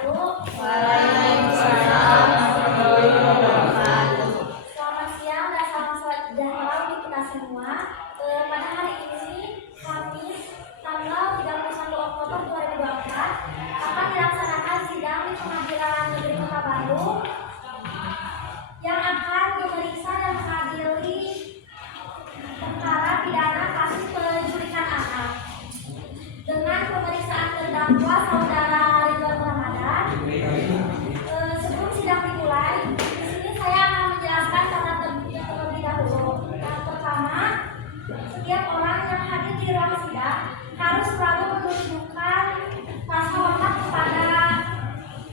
wabarakatuh. Waalaikumsalam warahmatullahi wabarakatuh. Selamat siang dan salam sejahtera untuk kita semua. Pada hari ini, Kamis, tanggal 31 Oktober 2024, akan dilaksanakan sidang di Pengadilan Negeri Kota Bandung yang akan memeriksa dan mengadili perkara pidana kasus penculikan anak. Dengan pemeriksaan terdakwa saudara Ridwan Ramadan, sebelum sidang dimulai, di sini saya akan menjelaskan tata tertibnya terlebih dahulu. Yang pertama, setiap orang yang hadir di ruang sidang harus selalu menunjukkan rasa hormat kepada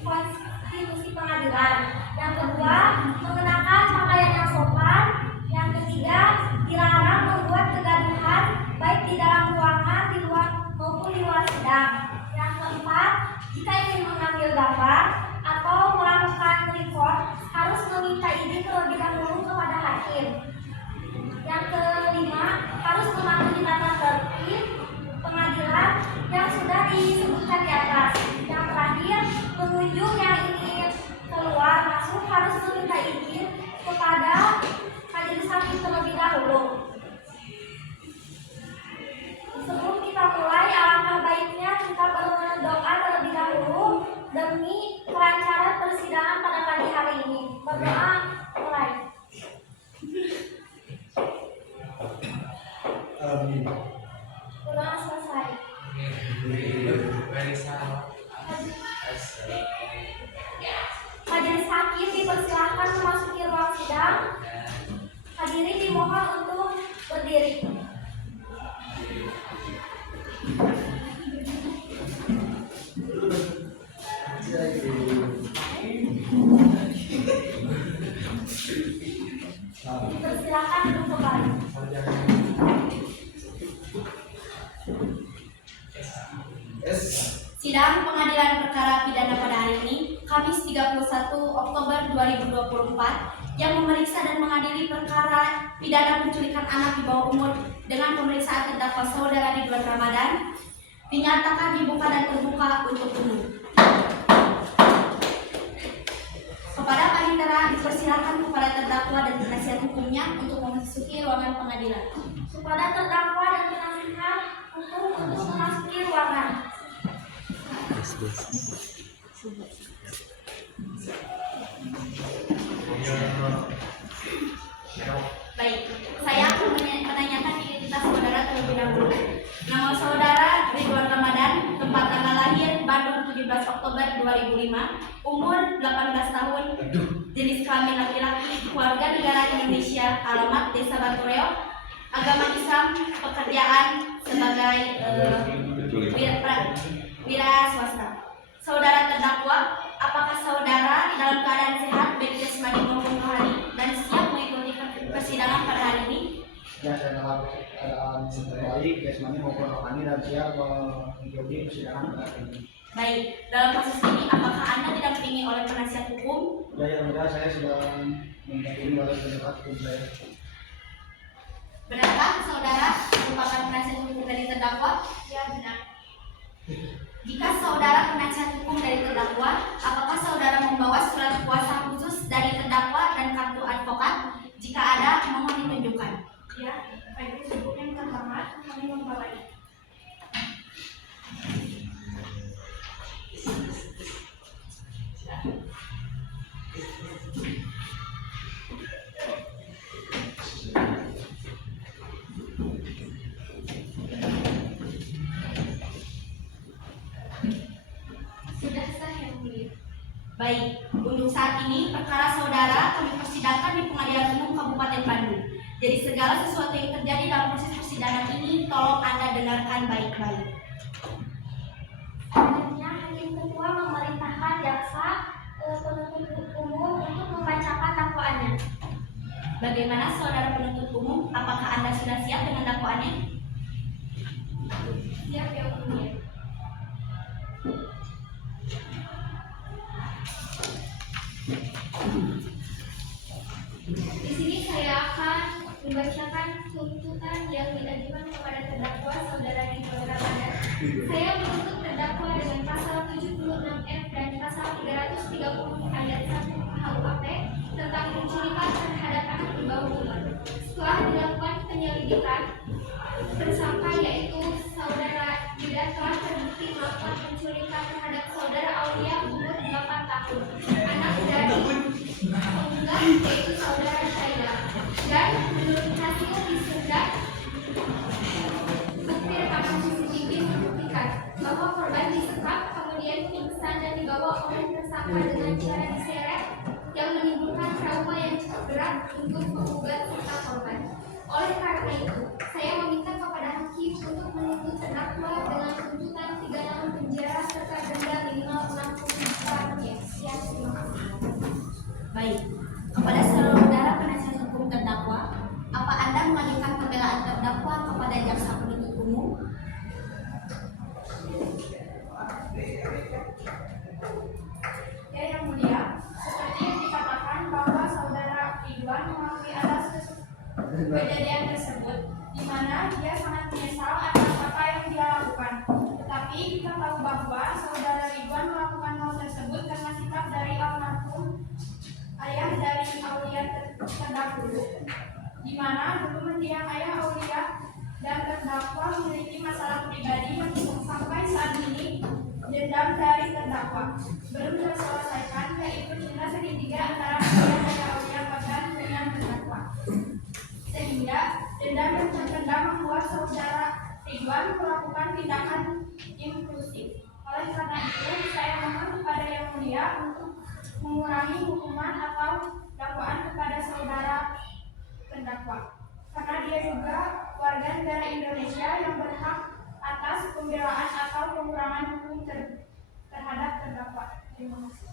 konstitusi pengadilan. Yang kedua, mengenakan pakaian yang sopan. Yang ketiga, dilarang membuat kegaduhan baik di dalam ruangan, di luar maupun di luar sidang. Yang keempat, jika ingin mengambil gambar atau melakukan report, harus meminta izin terlebih dahulu kepada hakim. Yang kelima, harus mematuhi tata tertib pengadilan yang sudah disebutkan di atas. Yang terakhir, pengunjung yang ingin keluar masuk harus meminta izin kepada majelis hakim terlebih dahulu. Sebelum kita mulai, alangkah baiknya kita berdoa terlebih dahulu demi kelancaran persidangan pada pagi hari ini. Berdoa, mulai. Berdoa selesai. Majelis hakim dipersilakan memasuki ruang sidang. Hadirin dimohon untuk berdiri. Dipersilakan duduk kembali. Sidang Pengadilan Perkara Pidana pada hari ini, Kamis 31 Oktober 2024, yang memeriksa dan mengadili perkara pidana penculikan anak di bawah umur dengan pemeriksaan terdakwa saudara Ridwan Ramadan, dinyatakan dibuka dan terbuka untuk umum. Kepada panitera dipersilakan kepada terdakwa dan penasihat hukumnya untuk memasuki ruangan pengadilan. Kepada terdakwa dan penasihat hukum untuk memasuki ruangan. Baik, saya akan menanyakan identitas saudara terlebih dahulu. Nama saudara Ridwan Ramadan, tempat tanggal lahir Bandung 17 Oktober 2005, umur 18 tahun, jenis kelamin laki-laki, keluarga negara Indonesia, alamat Desa Batu Reog, agama Islam, pekerjaan sebagai wira swasta. Saudara terdakwa, apakah saudara dalam keadaan sehat, baik jasmani maupun rohani, dan siap mengikuti persidangan pada hari ini? Ya, saya dalam keadaan baik, jasmani maupun rohani, dan siap mengikuti persidangan pada hari ini. Baik, dalam kasus ini apakah Anda didampingi oleh penasihat hukum? Ya, yang mudah saya sudah mendampingi oleh penasihat hukum saya. Benarkah saudara merupakan penasihat hukum dari terdakwa? Ya, benar. Jika saudara penasihat hukum dari terdakwa, apakah saudara membawa surat kuasa khusus dari terdakwa dan kartu advokat? Jika ada, mohon ditunjukkan. Ya, baik, cukup yang terhormat, kami membawahi. Sudah sah yang mulia. Baik, untuk saat ini perkara saudara kami persidangkan di Pengadilan Umum Kabupaten Bandung. Jadi segala sesuatu yang terjadi dalam proses persidangan ini tolong Anda dengarkan baik-baik. Selanjutnya, Hakim Ketua memerintahkan jaksa penuntut umum untuk membacakan dakwaannya. Bagaimana saudara penuntut umum? Apakah Anda sudah siap dengan dakwaannya? Siap, Yang Mulia. Di sini saya akan membacakan tuntutan yang diajukan kepada terdakwa saudara Ridwan Ramadan. Saya menuntut terdakwa dengan pasal 76F dan pasal 330 ayat 1 KUHP tentang penculikan terhadap anak di bawah umur. Setelah dilakukan penyelidikan, tersangka yaitu saudara Yuda telah terbukti melakukan penculikan terhadap saudara Aulia umur 8 tahun, anak dari penggugat yaitu saudara Syaida. Dan menurut hasil disedak bukti rekaman CCTV membuktikan bahwa korban disekap, kemudian pingsan dan dibawa oleh tersangka dengan cara diseret yang menimbulkan trauma yang cukup berat untuk penggugat serta korban. Oleh karena itu, saya meminta kepada hakim untuk menuntut terdakwa dengan tuntutan 3 tahun penjara serta denda minimal 60 juta rupiah. Sekian, terima kasih. Baik, kepada saudara penasihat hukum terdakwa, apa Anda mengajukan pembelaan terdakwa kepada jaksa penuntut umum? Ya, Yang Mulia, seperti yang dikatakan bahwa saudara Ridwan mengakui atas kejadian tersebut, di mana dia sangat menyesal atas apa yang dia lakukan. Tetapi kita tahu bahwa saudara Ridwan melakukan hal tersebut karena sikap dari almarhum ayah dari Aulia terdahulu, di mana dulu mendiang ayah Aulia dan terdakwa memiliki masalah pribadi yang sampai saat ini dendam dari terdakwa belum terselesaikan, yaitu cinta segitiga antara ayah Aulia Bagan dengan terdakwa, sehingga dendam yang terpendam membuat saudara Ridwan melakukan tindakan impulsif. Oleh karena itu, saya mohon kepada Yang Mulia untuk mengurangi hukuman atau dakwaan kepada saudara terdakwa, karena dia juga warga negara Indonesia yang berhak atas pembelaan atau pengurangan hukum terhadap terdakwa. Terima kasih.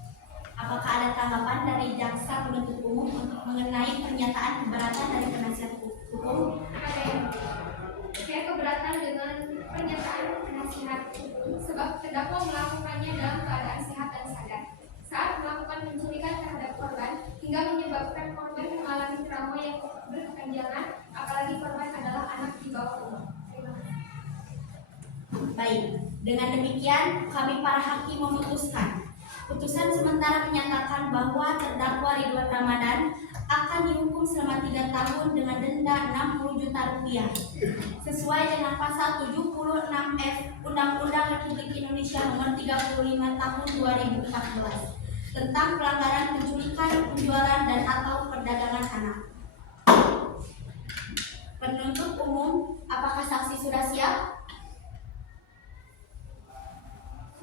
Apakah ada tanggapan dari jaksa penuntut umum untuk mengenai pernyataan keberatan dari penasihat hukum? Ada yang saya keberatan dengan pernyataan penasihat sebab terdakwa melakukannya dalam keadaan sehat dan sadar saat melakukan penculikan terhadap korban hingga menyebabkan korban mengalami trauma yang berkepanjangan, apalagi korban adalah anak di bawah umur. Terima kasih. Baik, dengan demikian kami para hakim memutuskan. Putusan sementara menyatakan bahwa terdakwa Ridwan Ramadan akan dihukum selama 3 tahun dengan denda 60 juta rupiah sesuai dengan pasal 76F Undang-Undang Republik Indonesia Nomor 35 Tahun 2014 tentang pelanggaran penculikan, penjualan dan atau perdagangan anak. Penuntut umum, apakah saksi sudah siap?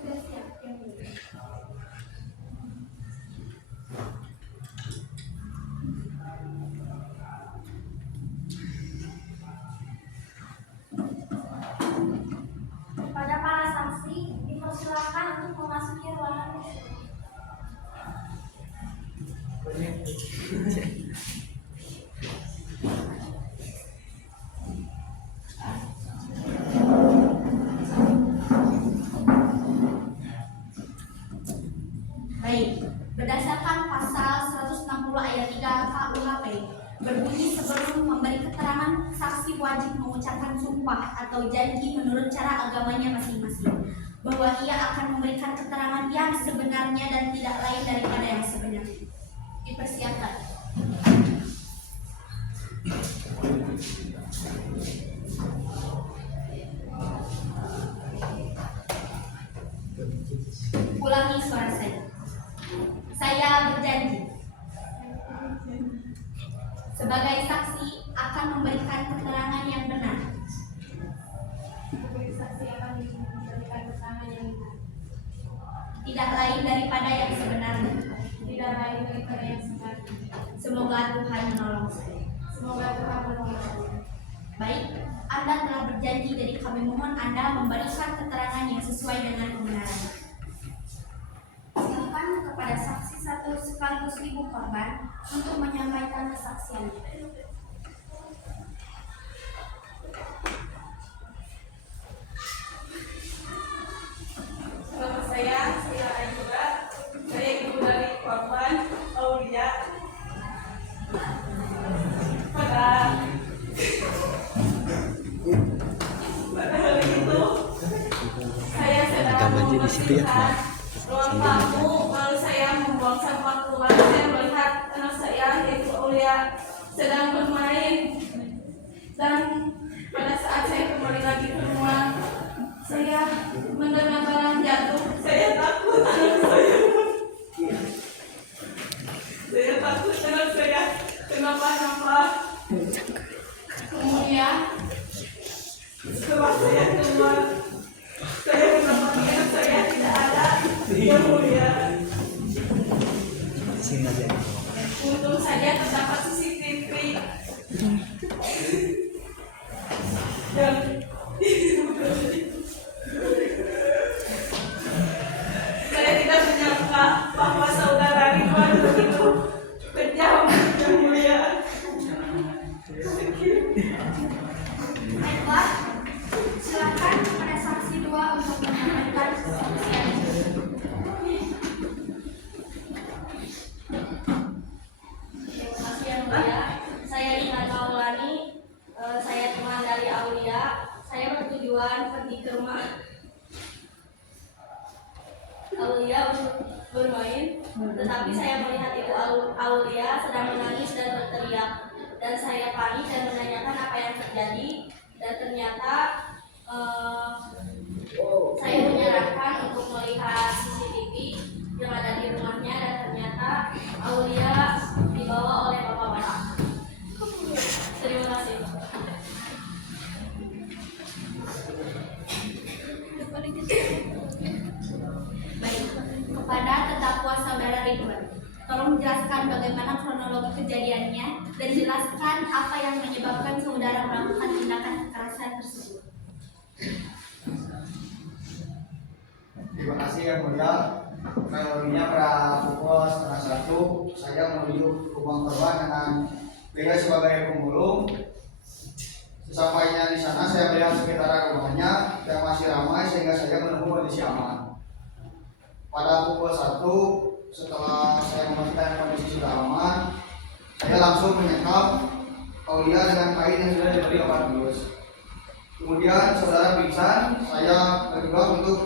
Sudah siap, Yang Mulia. Kepada para saksi dipersilakan untuk memasuki ruangan. Baik, berdasarkan pasal 160 ayat 3 KUHP berbunyi sebelum memberi keterangan saksi wajib mengucapkan sumpah atau janji menurut cara agamanya masing-masing bahwa ia akan memberikan keterangan yang sebenarnya dan tidak lain daripada yang sebenarnya. Dipersiapkan. Ulangi suara saya. Saya berjanji sebagai saksi akan memberikan keterangan yang benar. Sebagai saksi akan memberikan keterangan yang benar, Tidak lain daripada yang sebenarnya. tidak lain daripada yang sebenarnya. Semoga Tuhan menolong saya. Semoga Tuhan menolong saya. Baik, Anda telah berjanji, jadi kami mohon Anda memberikan keterangan yang sesuai dengan kebenaran. Silakan kepada saksi satu sekaligus ibu korban untuk menyampaikan kesaksian. Selamat saya Aida, saya ibu dari korban Aulia. Pada hari itu saya sedang membersihkan ruang tamu, lalu saya membuang sampah keluar. Saya melihat anak saya yaitu Aulia sedang bermain, dan pada saat saya kembali lagi ke rumah, saya mendengar barang jatuh. Saya takut anak saya. Saya takut anak saya kenapa-napa. Kemudian setelah saya keluar, saya mendapati anak saya tidak ada. Yang mulia, untung saja terdapat CCTV dan saya tidak menyangka bahwa saudara Ridwan begitu kejam. Yang mulia, Baiklah, silakan kepada saksi 2 untuk menyampaikan kesaksian. Terima kasih yang mulia. Saya Iman Maulani, saya teman dari Aulia. Saya bertujuan pergi ke rumah Aulia untuk bermain, tetapi saya melihat ibu Aulia sedang menangis dan berteriak, dan saya panik dan menanyakan apa yang terjadi, dan ternyata saya menyarankan untuk melihat CCTV yang ada di rumahnya, dan ternyata Aulia dibawa oleh bapak-bapak. Terima kasih. Baik, kepada terdakwa saudara Ridwan, tolong jelaskan bagaimana kronologi kejadiannya dan jelaskan apa yang menyebabkan saudara melakukan tindakan kekerasan tersebut. Terima kasih yang mulia. Kronologinya pada pukul 1:30 saya menuju rumah korban dengan beliau sebagai pemulung. Sesampainya di sana saya melihat sekitaran rumahnya yang masih ramai sehingga saya menunggu kondisi aman. Pada pukul 1 setelah saya memastikan kondisi sudah aman, saya langsung menyekap Aulia dengan kain yang sudah diberi obat bius. Kemudian saudara pingsan, saya bergerak untuk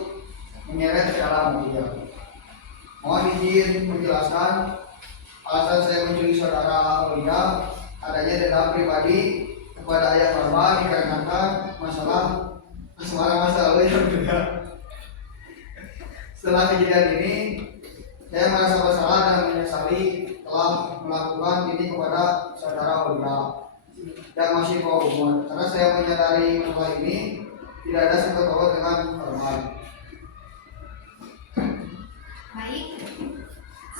menyeret ke dalam mobil. Mohon izin menjelaskan alasan saya menculik saudara Aulia adanya dendam pribadi kepada ayah korban dikarenakan masalah asmara masa lalu yang juga. Setelah kejadian ini, saya merasa bersalah dan menyesali telah melakukan ini kepada saudara Aulia yang masih bawah umur, karena saya menyadari masalah ini tidak ada sangkut paut dengan korban. Baik,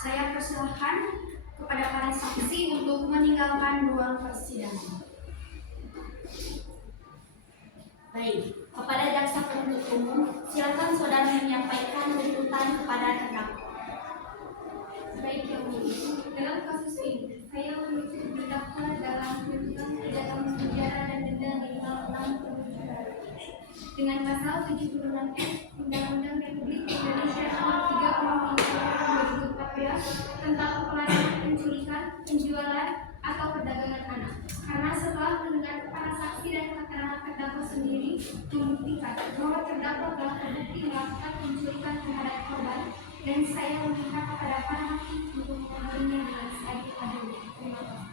saya persilahkan kepada para saksi untuk meninggalkan ruang persidangan. Baik, kepada jaksa penuntut umum, silakan saudara menyampaikan tuntutan kepada terdakwa. Baik, yang mulia, dalam kasus ini saya menuntut terdakwa dalam tuntutan 3 tahun penjara dan denda minimal 6 tahun penjara dengan pasal 76 Undang-Undang Republik Indonesia Nomor 3 Tahun 2014 tentang pelarangan penculikan, penjualan atau perdagangan anak. Karena setelah mendengar para saksi dan keterangan terdakwa sendiri membuktikan bahwa terdakwa telah terbukti melakukan penculikan terhadap korban, dan saya meminta kepada para hakim untuk memenuhinya dengan seadil-adilnya. Terima kasih.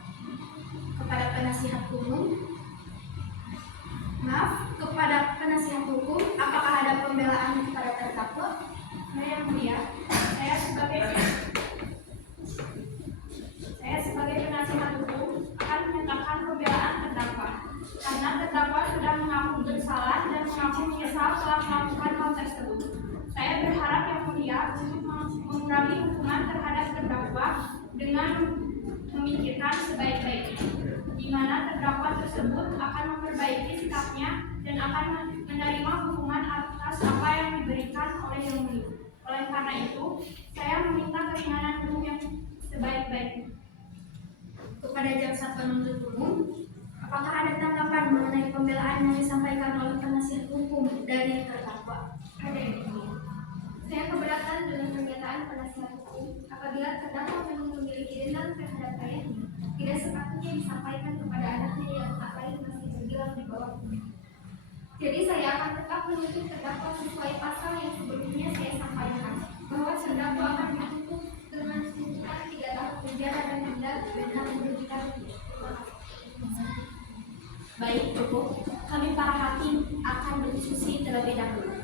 Kepada penasihat hukum, kepada penasihat hukum, apakah ada pembelaan kepada terdakwa? Yang mulia, saya sebagai penasihat hukum akan menyatakan pembelaan terdakwa karena terdakwa sudah mengaku bersalah dan mengaku menyesal telah melakukan hal tersebut. Saya berharap yang mulia untuk mengurangi hukuman terhadap terdakwa dengan memikirkan sebaik-baiknya, di mana terdakwa tersebut akan memperbaiki sikapnya dan akan menerima hukuman atas apa yang diberikan oleh yang mulia. Oleh karena itu, saya meminta keringanan hukum yang sebaik-baiknya. Kepada jaksa penuntut umum, apakah ada tanggapan mengenai pembelaan yang disampaikan oleh penasihat hukum dari terdakwa? Ada yang mulia. Saya keberatan dengan pernyataan penasihat hukum apabila terdakwa memang memiliki dendam terhadap ayahnya, tidak sepatutnya disampaikan kepada anaknya yang tak lain masih terbilang di bawah umur. Jadi saya akan tetap menuntut terdakwa sesuai pasal yang sebelumnya saya terlebih dahulu.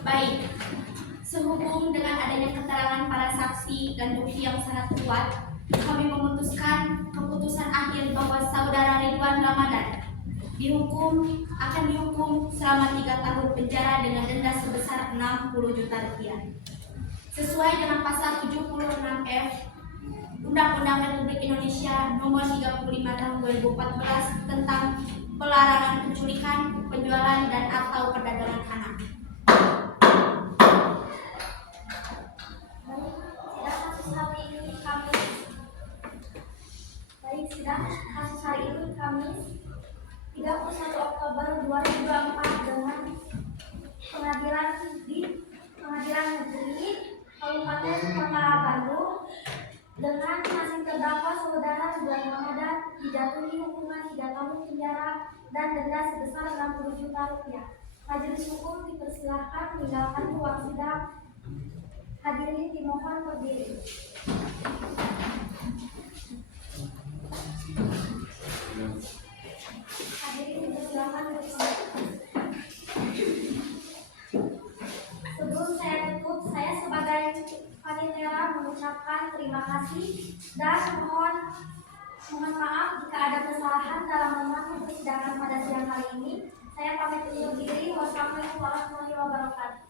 Baik, sehubung dengan adanya keterangan para saksi dan bukti yang sangat kuat, kami memutuskan keputusan akhir bahwa saudara Ridwan Ramadan akan dihukum selama 3 tahun penjara dengan denda sebesar 60 juta rupiah. Sesuai dengan pasal 76F Undang-Undang Republik Indonesia Nomor 35 Tahun 2014 tentang pelarangan penculikan, penjualan dan atau perdagangan anak. Sidang kasus hari ini Kamis 31 Oktober 2024 dengan Pengadilan Negeri Kabupaten Kota Bandung dengan masing terdakwa saudara Ridwan Ramadan dijatuhi hukuman 3 tahun penjara dan denda sebesar 60 juta rupiah. Majelis hukum dipersilahkan meninggalkan ruang sidang. Hadirin dimohon berdiri. Hadirin dipersilakan bersama. Sebelum saya tutup, saya sebagai panitia mengucapkan terima kasih dan mohon maaf jika ada kesalahan dalam memandu persidangan pada siang hari ini. Saya pamit undur diri. Wassalamualaikum warahmatullahi wabarakatuh.